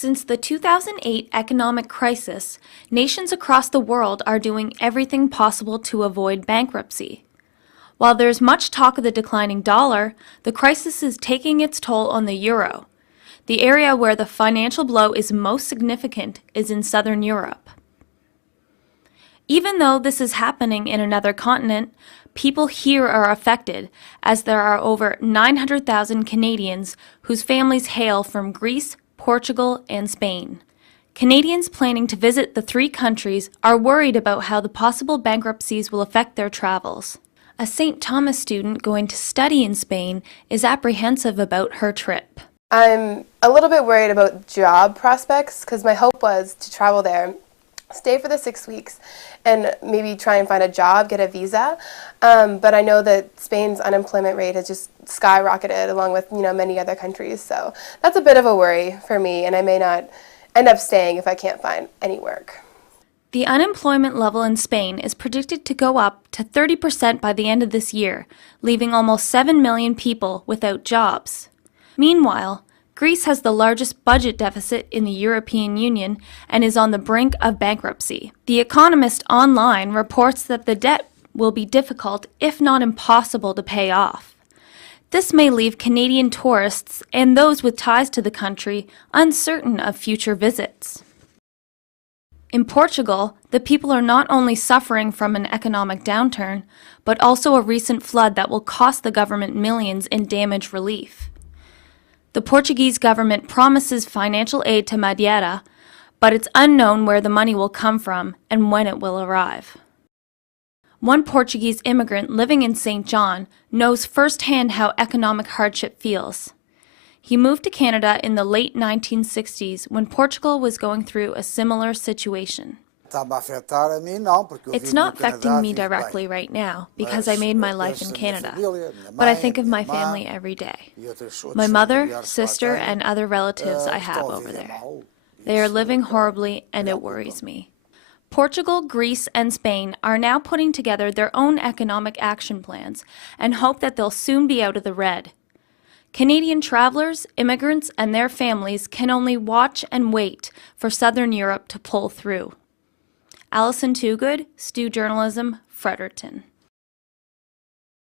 Since the 2008 economic crisis, nations across the world are doing everything possible to avoid bankruptcy. While there's much talk of the declining dollar, the crisis is taking its toll on the euro. The area where the financial blow is most significant is in southern Europe. Even though this is happening in another continent, people here are affected, as there are over 900,000 Canadians whose families hail from Greece, Portugal, and Spain. Canadians planning to visit the three countries are worried about how the possible bankruptcies will affect their travels. A St. Thomas student going to study in Spain is apprehensive about her trip. I'm a little bit worried about job prospects because my hope was to travel there, stay for the 6 weeks, and maybe try and find a job, get a visa. But I know that Spain's unemployment rate has just skyrocketed along with many other countries. So that's a bit of a worry for me, and I may not end up staying if I can't find any work. The unemployment level in Spain is predicted to go up to 30% by the end of this year, leaving almost 7 million people without jobs. Meanwhile, Greece has the largest budget deficit in the European Union and is on the brink of bankruptcy. The Economist online reports that the debt will be difficult, if not impossible, to pay off. This may leave Canadian tourists and those with ties to the country uncertain of future visits. In Portugal, the people are not only suffering from an economic downturn, but also a recent flood that will cost the government millions in damage relief. The Portuguese government promises financial aid to Madeira, but it's unknown where the money will come from and when it will arrive. One Portuguese immigrant living in St. John knows firsthand how economic hardship feels. He moved to Canada in the late 1960s when Portugal was going through a similar situation. It's not affecting me directly right now because I made my life in Canada, but I think of my family every day. My mother, sister, and other relatives I have over there. They are living horribly and it worries me. Portugal, Greece, and Spain are now putting together their own economic action plans and hope that they'll soon be out of the red. Canadian travelers, immigrants, and their families can only watch and wait for Southern Europe to pull through. Allison Toogood, Stu Journalism, Fredericton.